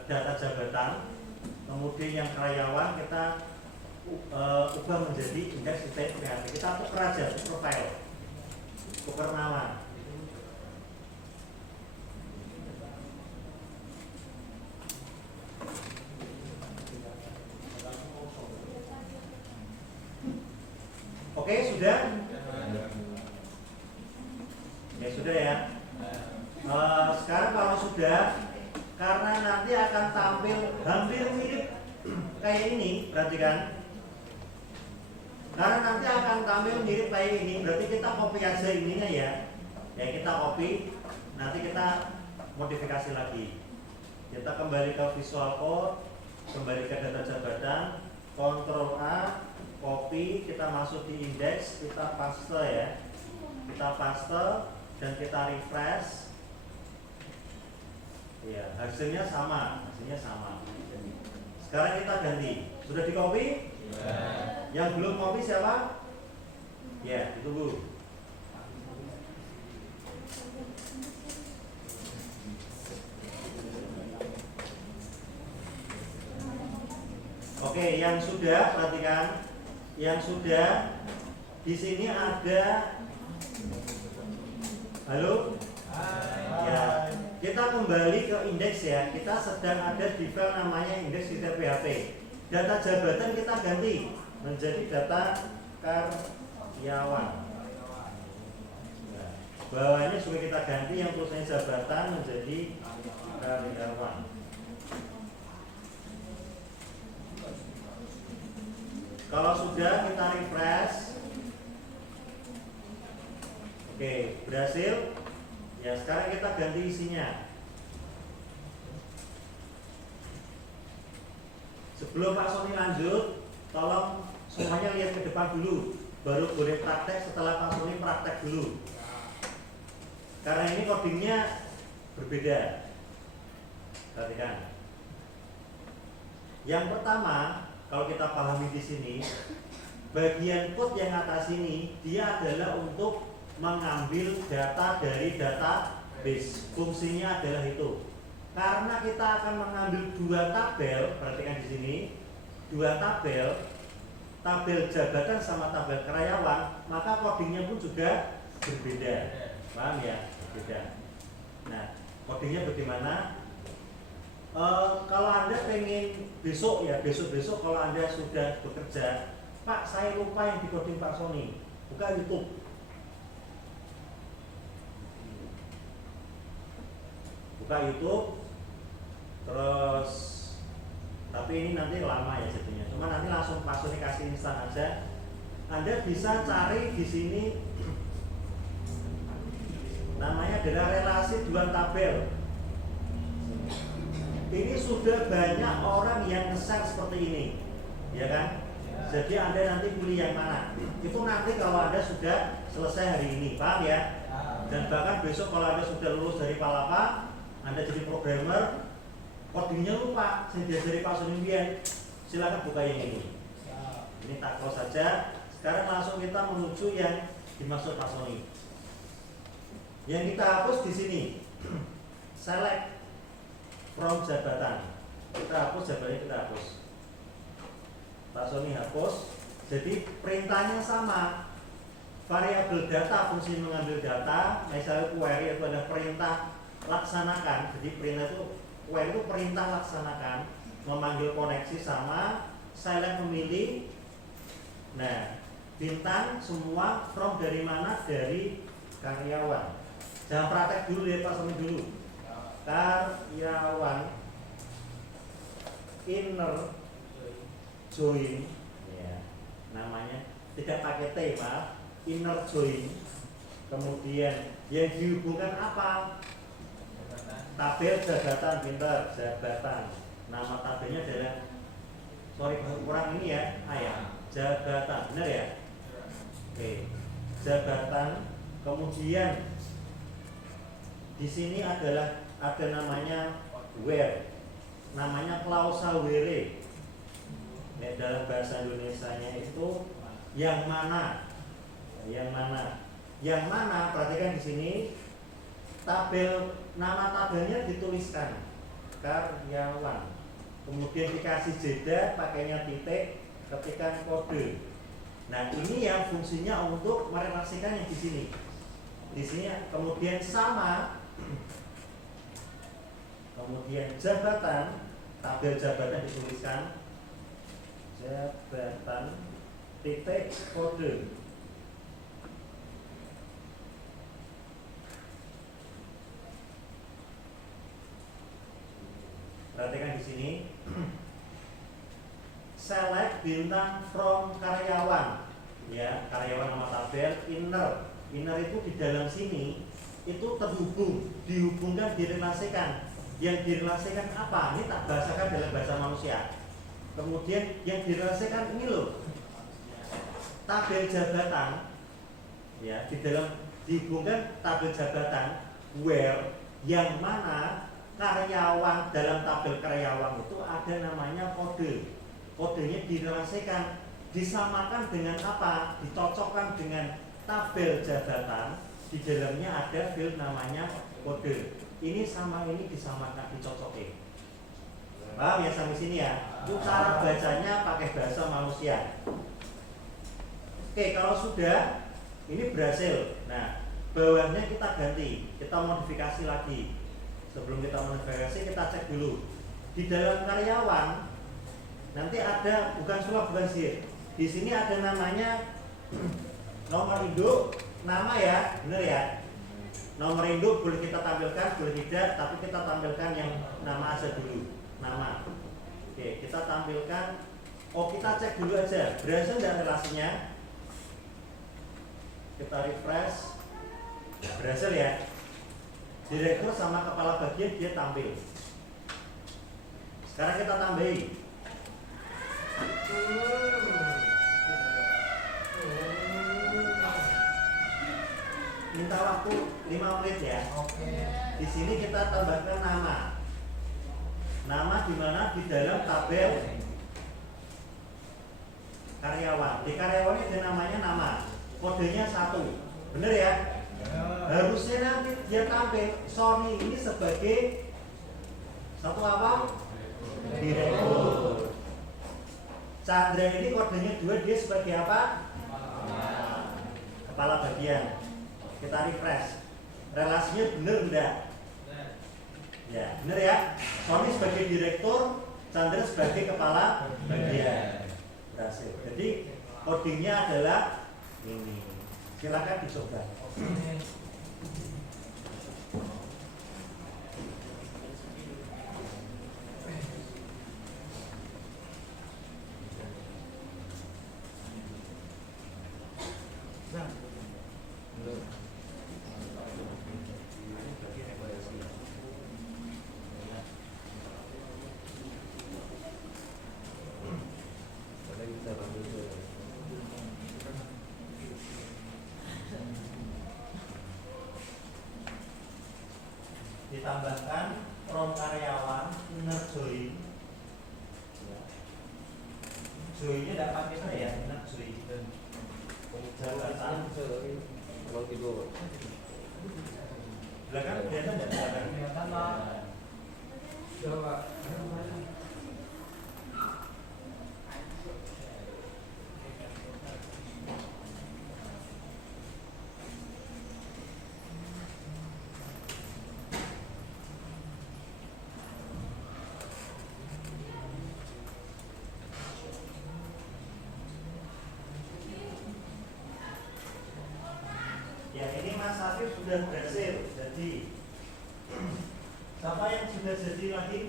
data jabatan. Kemudian yang karyawan kita ubah menjadi indeks.php. Kita tukar aja, profile, tukar nama. Oke, sudah? Ya sudah ya. Sekarang kalau sudah, karena nanti akan tampil hampir mirip kayak ini, perhatikan. Karena nanti akan tampil mirip kayak ini, berarti kita copy aja ininya ya. Ya kita copy, nanti kita modifikasi lagi. Kita kembali ke Visual Code, kembali ke data jabatan, Ctrl A, copy, kita masuk di indeks, kita paste ya. Kita paste dan kita refresh. Ya, hasilnya sama, Sekarang kita ganti. Sudah di copy? Ya. Yang belum copy siapa? Ya, ditunggu. Oke, yang sudah perhatikan, yang sudah di sini ada. Halo? Ya, kita kembali ke indeks ya. Kita sedang ada di file namanya indeks.php. Data jabatan kita ganti menjadi data karyawan. Nah, bawahnya juga kita ganti yang tulisannya jabatan menjadi karyawan. Kalau sudah kita refresh. Oke, berhasil. Ya, sekarang kita ganti isinya. Sebelum Pak Sony lanjut, tolong semuanya lihat ke depan dulu, baru boleh praktek setelah Pak Sony praktek dulu. Karena ini codingnya berbeda. Perhatikan. Yang pertama, kalau kita pahami di sini, bagian code yang atas ini dia adalah untuk mengambil data dari database. Fungsinya adalah itu. Karena kita akan mengambil dua tabel, perhatikan di sini, dua tabel, tabel jabatan sama tabel karyawan, maka codingnya pun juga berbeda. Paham ya? Berbeda. Nah, codingnya bagaimana? Kalau Anda pengen besok ya, besok kalau Anda sudah bekerja, Pak, saya lupa yang di coding Pak Sony, buka YouTube. Buka YouTube, terus tapi ini nanti lama ya jadinya. Cuma nanti langsung Pak Sony kasih instan aja. Anda bisa cari di sini, namanya adalah relasi dua tabel. Ini sudah banyak orang yang nge-share seperti ini, ya kan? Jadi Anda nanti pilih yang mana. Itu nanti kalau Anda sudah selesai hari ini, paham ya? Dan bahkan besok kalau Anda sudah lulus dari Palapa, Anda jadi programmer, codingnya lupa, saya diajari Pak Sony Bian, silakan buka yang ini. Ini tak close saja. Sekarang langsung kita menuju yang dimaksud Pak Sony. Yang kita hapus di sini, select from jabatan. Kita hapus jabatannya, kita hapus. Pak Sony hapus. Jadi perintahnya sama. Variabel data, fungsi mengambil data, misalnya query itu ada perintah laksanakan. Jadi perintah itu, query itu perintah laksanakan, memanggil koneksi sama select memilih. Nah, bintang semua from dari mana? Dari karyawan. Jangan praktek dulu ya Pak Sony dulu. Karyawan inner join ya, namanya tidak pakai T Pak, inner join. Kemudian yang dihubungkan apa? Tabel jabatan, pintar, jabatan. Nama tabelnya adalah, sorry kurang ini ya, jabatan, benar ya? Oke, jabatan. Kemudian di sini adalah ada namanya where, namanya klausa where. Ya, dalam bahasa Indonesianya itu yang mana, yang mana, yang mana. Perhatikan di sini tabel, nama tabelnya dituliskan karyawan, kemudian dikasih jeda, pakainya titik, ketikkan kode. Nah ini yang fungsinya untuk merelasikan yang di sini. Di sini kemudian sama, kemudian jabatan, tabel jabatan dituliskan jabatan titik kode. Perhatikan di sini. Select bintang from karyawan. Ya, karyawan nama tabel inner. Inner itu di dalam sini itu terhubung, dihubungkan, direlasikan. Yang direlasikan apa? Ini tak bahasakan dalam bahasa manusia. Kemudian yang direlasikan ini loh, tabel jabatan. Ya, di dalam dihubungkan tabel jabatan where, yang mana karyawan, dalam tabel karyawan itu ada namanya kode. Kodenya direlasikan, disamakan dengan apa? Dicocokkan dengan tabel jabatan. Di dalamnya ada field namanya kode. Ini sama ini disamakan, dicocokin. Paham ya sampai sini ya? Itu cara bacanya pakai bahasa manusia. Oke, kalau sudah ini berhasil. Nah, bawahnya kita ganti, kita modifikasi lagi. Sebelum kita modifikasi, kita cek dulu. Di dalam karyawan nanti ada bukan sulap, bukan sih. Di sini ada namanya nomor induk, nama ya, bener ya. Nomor induk boleh kita tampilkan, boleh tidak, tapi kita tampilkan yang nama aja dulu, nama. Oke, kita tampilkan. Oh, kita cek dulu aja, berhasil nggak relasinya? Kita refresh. Berhasil ya? Direktur sama kepala bagian dia tampil. Sekarang kita tambahin. Minta waktu 5 menit ya. Oke. Di sini kita tambahkan nama. Nama di mana di dalam tabel karyawan. Di karyawan ini namanya nama. Kodenya 1. Bener ya? Harusnya nanti dia tampil Sony ini sebagai satu apa? Direktur. Chandra ini kodenya 2, dia sebagai apa? Kepala bagian. Kita refresh. Relasinya bener enggak? Ya, bener ya. Sony sebagai direktur, Chandra sebagai kepala bagian. Berhasil. Jadi codingnya adalah ini. Silakan dicoba. Ditambahkan from karyawan inner join. Joinnya tidak pakai saya ya, inner join. Jabatan Kalau tidur. belakang kelihatan tidak belakang? Kelihatan, Pak. Coba. Ya ini Mas Afif sudah berhasil. Jadi siapa yang sudah jadi lagi?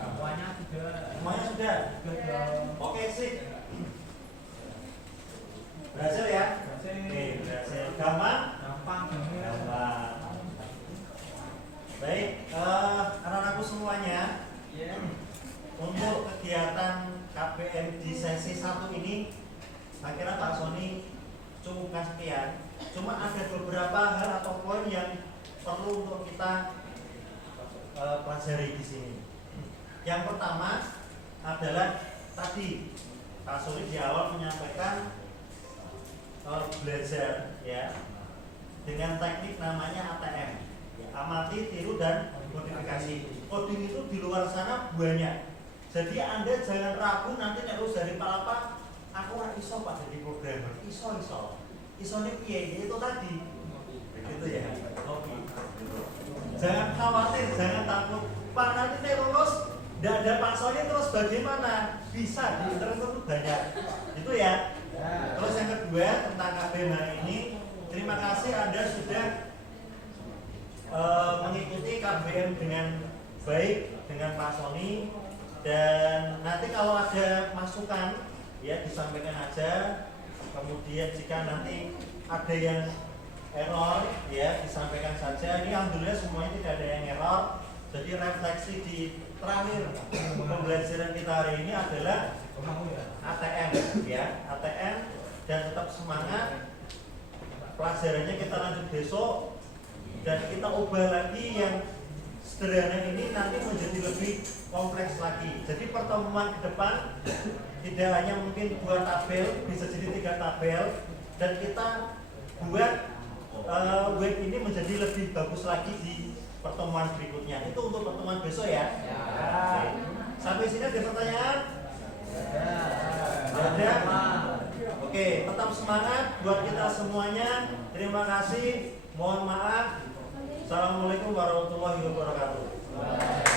Semuanya sudah. Semuanya sudah. Oke sip. Berhasil ya? Oke berhasil. Gampang? Gampang. Gampang. Baik, anak-anakku semuanya, untuk kegiatan KPM di sesi 1 ini, saya kira Pak Sony cukupkan sekian. Cuma ada beberapa hal atau poin yang perlu untuk kita pelajari di sini. Yang pertama adalah tadi Pak Sony di awal menyampaikan belajar ya dengan teknik namanya ATM, ya, amati, tiru, dan modifikasi. Coding itu di luar sana banyak. Jadi Anda jangan ragu nanti nek dari palapa aku ora iso Pak jadi programmer. Iso. Isone piye? Itu tadi. Begitu ya. Oke. Jangan khawatir, jangan takut. Pak nanti nek lulus tidak ada Pak Sony terus bagaimana? Bisa di internet itu banyak. Itu ya. Terus yang kedua tentang KBM hari ini, terima kasih Anda sudah mengikuti KBM dengan baik dengan Pak Sony, dan nanti kalau ada masukan ya disampaikan aja. Kemudian jika nanti ada yang error ya disampaikan saja. Ini alhamdulillah semuanya tidak ada yang error. Jadi refleksi di terakhir pembelajaran kita hari ini adalah ATM ya, ATM, dan tetap semangat. Pelajarannya kita lanjut besok dan kita ubah lagi yang sederhana ini nanti menjadi lebih kompleks lagi. Jadi pertemuan ke depan tidak hanya mungkin 2 tabel, bisa jadi 3 tabel, dan kita buat web ini menjadi lebih bagus lagi di pertemuan berikutnya. Itu untuk pertemuan besok ya. Oke. Sampai sini ada pertanyaan? Ada? Oke, tetap semangat buat kita semuanya. Terima kasih. Mohon maaf. Assalamualaikum warahmatullahi wabarakatuh.